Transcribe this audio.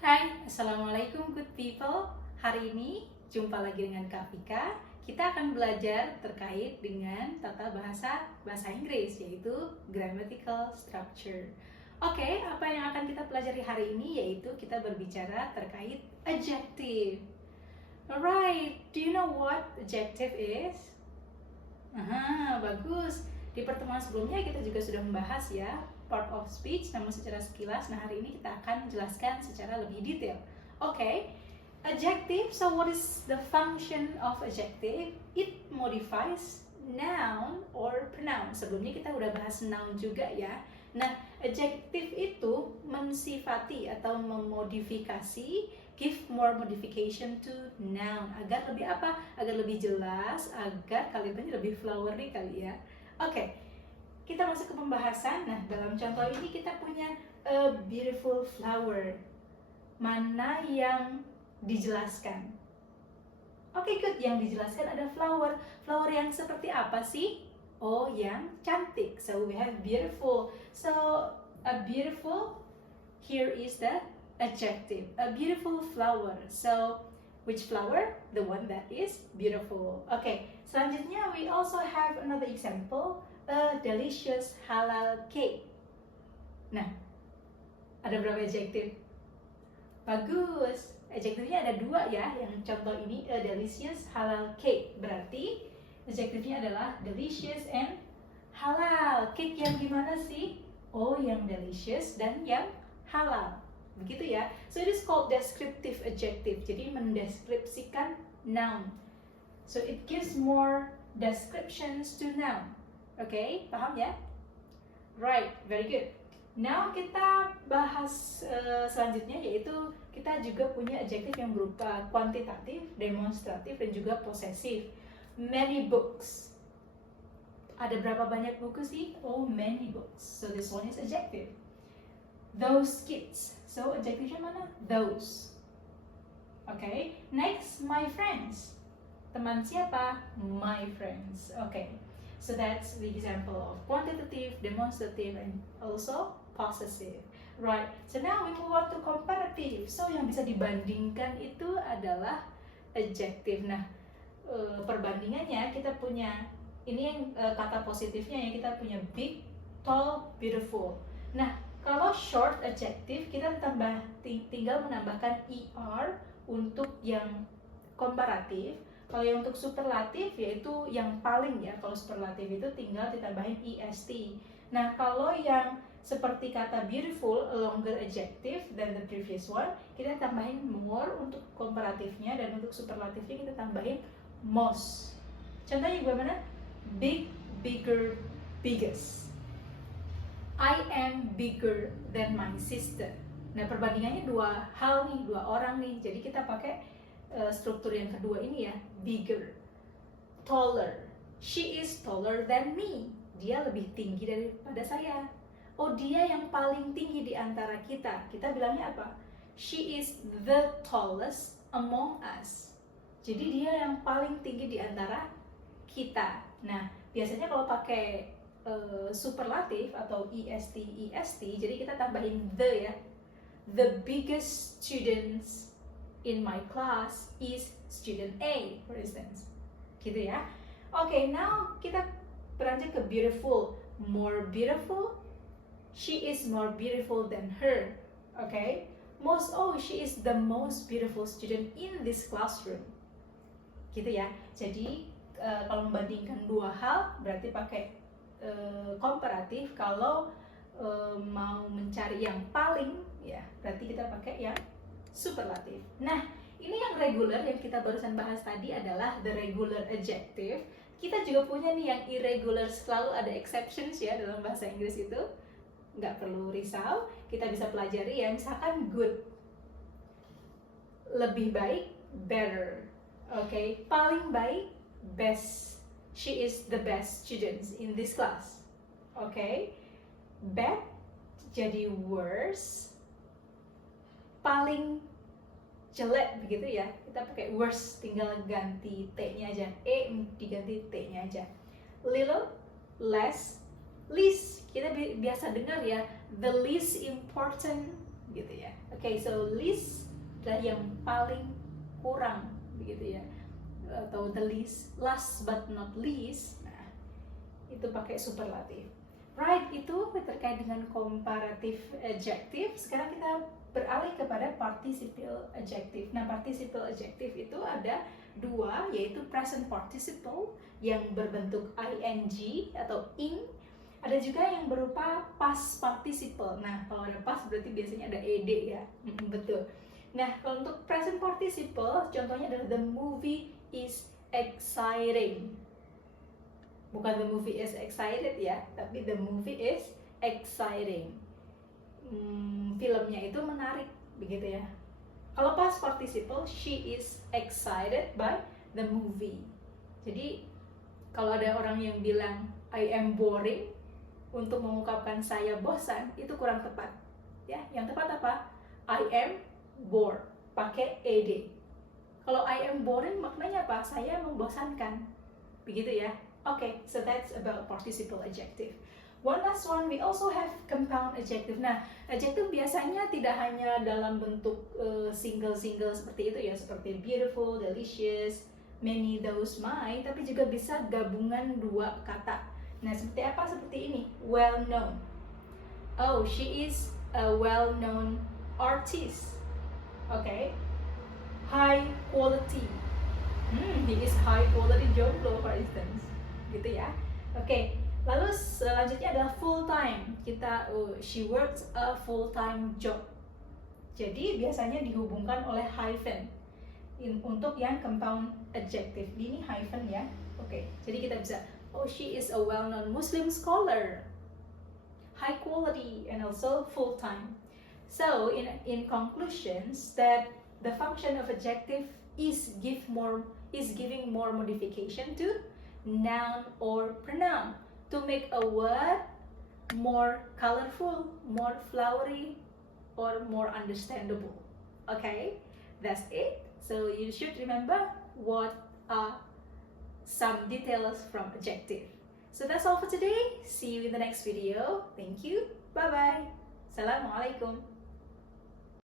Hai, Assalamualaikum good people. Hari ini jumpa lagi dengan Kak Vika. Kita akan belajar terkait dengan tata bahasa Inggris, yaitu grammatical structure. Oke, apa yang akan kita pelajari hari ini yaitu kita berbicara terkait adjective. Alright, do you know what adjective is? Bagus. Di pertemuan sebelumnya kita juga sudah membahas ya part of speech, namun secara sekilas. Nah, hari ini kita akan menjelaskan secara lebih detail. Oke, adjective. So what is the function of adjective? It modifies noun or pronoun. Sebelumnya kita udah bahas noun juga ya. Nah, adjective itu mensifati atau memodifikasi, give more modification to noun, agar lebih apa? Agar lebih jelas, agar kalimatnya lebih flowery kali ya. Oke, kita masuk ke pembahasan. Nah, dalam contoh ini kita punya a beautiful flower. Mana yang dijelaskan? Oke, good. Yang dijelaskan ada flower. Flower yang seperti apa sih? Oh, yang cantik. So we have beautiful. So a beautiful, here is the adjective. A beautiful flower. So which flower? The one that is beautiful. Okay, selanjutnya we also have another example, a delicious halal cake. Nah, ada berapa adjective? Bagus. Adjektifnya ada dua ya, yang contoh ini a delicious halal cake. Berarti adjektifnya adalah delicious and halal. Cake yang gimana sih? Oh, yang delicious dan yang halal. Begitu ya. So it is called descriptive adjective. Jadi mendeskripsikan noun. So it gives more descriptions to noun. Okay, paham ya? Right, very good. Now kita bahas selanjutnya, yaitu kita juga punya adjektif yang berupa kuantitatif, demonstratif, dan juga posesif. Many books. Ada berapa banyak buku sih? Oh, many books. So this one is adjective. Those kids. So adjektifnya mana? Those. Okay. Next, my friends. Teman siapa? My friends. Okay. So that's the example of quantitative, demonstrative, and also possessive. Right. So now we move on to comparative. So yang bisa dibandingkan itu adalah adjective. Nah, perbandingannya kita punya ini yang kata positifnya ya, kita punya big, tall, beautiful. Nah, kalau short adjective kita tinggal menambahkan er untuk yang komparatif. Kalau yang untuk superlatif yaitu yang paling ya. Kalau superlatif itu tinggal ditambahin est. Nah, kalau yang seperti kata beautiful, a longer adjective than the previous one, kita tambahin more untuk komparatifnya, dan untuk superlatifnya kita tambahin most. Contohnya gimana? Big, bigger, biggest. I am bigger than my sister. Nah, perbandingannya dua hal nih, dua orang nih. Jadi kita pakai struktur yang kedua ini ya, bigger. Taller. She is taller than me. Dia lebih tinggi daripada saya. Oh, dia yang paling tinggi di antara kita. Kita bilangnya apa? She is the tallest among us. Jadi dia yang paling tinggi di antara kita. Nah, biasanya kalau pakai superlatif atau est, jadi kita tambahin the ya. The biggest students in my class is student A, for instance. Gitu ya. Okay, now kita beranjak ke beautiful. More beautiful. She is more beautiful than her. Okay. She is the most beautiful student in this classroom. Gitu ya. Jadi kalau membandingkan dua hal berarti pakai komparatif. Kalau mau mencari yang paling ya berarti kita pakai yang superlatif. Nah, ini yang regular yang kita barusan bahas tadi adalah the regular adjective. Kita juga punya nih yang irregular, selalu ada exceptions ya dalam bahasa Inggris itu. Nggak perlu risau, kita bisa pelajari ya. Misalkan good, lebih baik, better. Okay, paling baik, best. She is the best student in this class. Okay, bad jadi worse. Paling jelek begitu ya, kita pakai worst, tinggal ganti t-nya aja, diganti t-nya aja. Little, less, least, kita biasa dengar ya, the least important gitu ya. Oke, so least adalah yang paling kurang, begitu ya, atau the least, last but not least. Nah, itu pakai superlatif. Right, itu terkait dengan comparative adjective. Sekarang kita beralih kepada participial adjective. Nah, participial adjective itu ada dua, yaitu present participle yang berbentuk ing atau ing. Ada juga yang berupa past participle. Nah, kalau ada past berarti biasanya ada ed ya. Betul. Nah, kalau untuk present participle, contohnya adalah the movie is exciting. Bukan the movie is excited ya, tapi the movie is exciting. Filmnya itu menarik, begitu ya. Kalau past participle, she is excited by the movie. Jadi kalau ada orang yang bilang I am boring untuk mengungkapkan saya bosan, itu kurang tepat. Ya, yang tepat apa? I am bored, pakai ed. Kalau I am boring maknanya apa? Saya membosankan. Begitu ya. Okay, so that's about participle adjective. One last one, we also have compound adjective. Nah, adjective biasanya tidak hanya dalam bentuk single-single seperti itu ya, seperti beautiful, delicious, many, those, my, tapi juga bisa gabungan dua kata. Nah, seperti apa? Seperti ini, well known. Oh, she is a well-known artist. Okay. High quality. He is high quality jomblo, for instance. Gitu ya. Okay. Lalu selanjutnya adalah full time. She works a full time job. Jadi biasanya dihubungkan oleh hyphen. Untuk yang compound adjective ini hyphen ya. Oke. Jadi kita bisa, oh, she is a well-known Muslim scholar. High quality and also full time. So in conclusions, that the function of adjective is giving more modification to noun or pronoun to make a word more colorful, more flowery, or more understandable. Okay, that's it. So you should remember what are some details from adjective. So that's all for today. See you in the next video. Thank you. Bye-bye. Assalamualaikum.